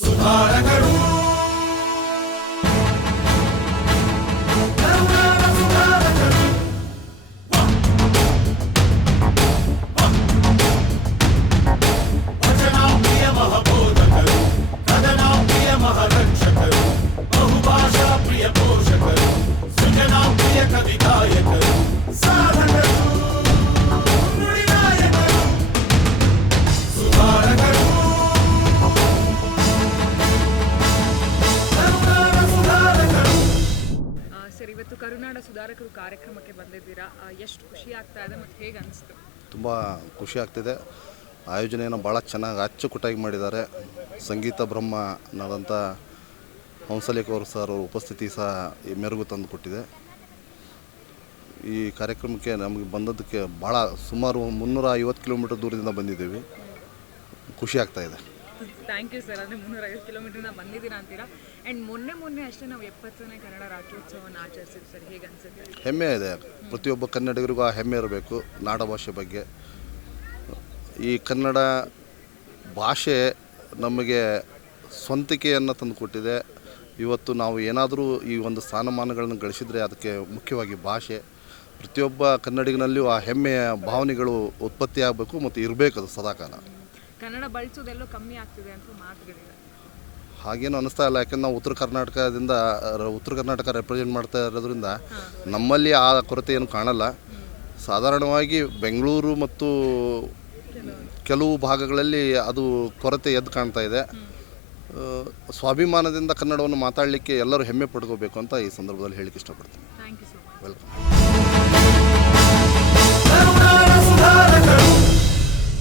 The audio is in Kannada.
ಸುಧಾರಕರು ಇವತ್ತು ಕರುನಾಡ ಸುಧಾರಕರು ಕಾರ್ಯಕ್ರಮಕ್ಕೆ ಬಂದಿದ್ದೀರಾ? ಎಷ್ಟು ಖುಷಿ ಆಗ್ತಾ ಇದೆ ಮತ್ತು ಹೇಗೆ ಅನಿಸ್ತು? ತುಂಬ ಖುಷಿ ಆಗ್ತಿದೆ. ಆಯೋಜನೆಯನ್ನು ಭಾಳ ಚೆನ್ನಾಗಿ ಅಚ್ಚುಕಟ್ಟಾಗಿ ಮಾಡಿದ್ದಾರೆ. ಸಂಗೀತ ಬ್ರಹ್ಮನಾದಂಥ ಹಂಸಲೇಖ ಸರ್ ಅವರ ಉಪಸ್ಥಿತಿ ಸಹ ಈ ಮೆರುಗು ತಂದು ಕೊಟ್ಟಿದೆ. ಈ ಕಾರ್ಯಕ್ರಮಕ್ಕೆ ನಮಗೆ ಬಂದದ್ದಕ್ಕೆ ಭಾಳ ಸುಮಾರು ಮುನ್ನೂರ ಐವತ್ತು ಕಿಲೋಮೀಟರ್ ದೂರದಿಂದ ಬಂದಿದ್ದೀವಿ. ಖುಷಿ ಆಗ್ತಾ ಇದೆ. Thank you sir. ಅಂದರೆ ಮುನ್ನೂರೈವತ್ತು ಕಿಲೋಮೀಟರ್ನ ಬಂದಿದ್ದೀರಾ ಅಂತೀರಾ? ಆ್ಯಂಡ್ ಮೊನ್ನೆ ಮೊನ್ನೆ ಅಷ್ಟೇ ನಾವು ಎಪ್ಪತ್ತನೇ ಕನ್ನಡ ರಾಜ್ಯೋತ್ಸವವನ್ನು ಆಚರಿಸಿದ್ವಿ ಸರ್. ಹೇಗೆ ಅನಿಸುತ್ತೆ? ಹೆಮ್ಮೆ ಇದೆ. ಪ್ರತಿಯೊಬ್ಬ ಕನ್ನಡಿಗರಿಗೂ ಆ ಹೆಮ್ಮೆ ಇರಬೇಕು ನಾಡ ಭಾಷೆ ಬಗ್ಗೆ. ಈ ಕನ್ನಡ ಭಾಷೆ ನಮಗೆ ಸ್ವಂತಿಕೆಯನ್ನು ತಂದುಕೊಟ್ಟಿದೆ. ಇವತ್ತು ನಾವು ಏನಾದರೂ ಈ ಒಂದು ಸ್ಥಾನಮಾನಗಳನ್ನು ಗಳಿಸಿದರೆ ಅದಕ್ಕೆ ಮುಖ್ಯವಾಗಿ ಭಾಷೆ. ಪ್ರತಿಯೊಬ್ಬ ಕನ್ನಡಿಗನಲ್ಲಿಯೂ ಆ ಹೆಮ್ಮೆಯ ಭಾವನೆಗಳು ಉತ್ಪತ್ತಿಯಾಗಬೇಕು ಮತ್ತು ಇರಬೇಕು ಅದು ಸದಾಕಾಲ. ಕನ್ನಡ ಬಳಸೋದೆಲ್ಲೋ ಕಮ್ಮಿ ಆಗ್ತಿದೆ ಅಂತ ಮಾತುಗಳಿದೆ ಹಾಗೇನು ಅನ್ನಿಸ್ತಾ ಇಲ್ಲ. ಯಾಕಂದ್ರೆ ನಾವು ಉತ್ತರ ಕರ್ನಾಟಕದಿಂದ ರ- ಉತ್ತರ ಕರ್ನಾಟಕ ರೆಪ್ರೆಸೆಂಟ್ ಮಾಡ್ತಾ ಇರೋದ್ರಿಂದ ನಮ್ಮಲ್ಲಿ ಆ ಕೊರತೆ ಏನು ಕಾಣಲ್ಲ. ಸಾಧಾರಣವಾಗಿ ಬೆಂಗಳೂರು ಮತ್ತು ಕೆಲವು ಭಾಗಗಳಲ್ಲಿ ಅದು ಕೊರತೆ ಎದ್ದು ಕಾಣ್ತಾ ಇದೆ. ಆ, ಸ್ವಾಭಿಮಾನದಿಂದ ಕನ್ನಡವನ್ನು ಮಾತಾಡಲಿಕ್ಕೆ ಎಲ್ಲರೂ ಹೆಮ್ಮೆ ಪಡ್ಕೋಬೇಕು ಅಂತ ಈ ಸಂದರ್ಭದಲ್ಲಿ ಹೇಳಿಕ್ಕೆ ಇಷ್ಟಪಡ್ತೀನಿ. Thank you so much welcome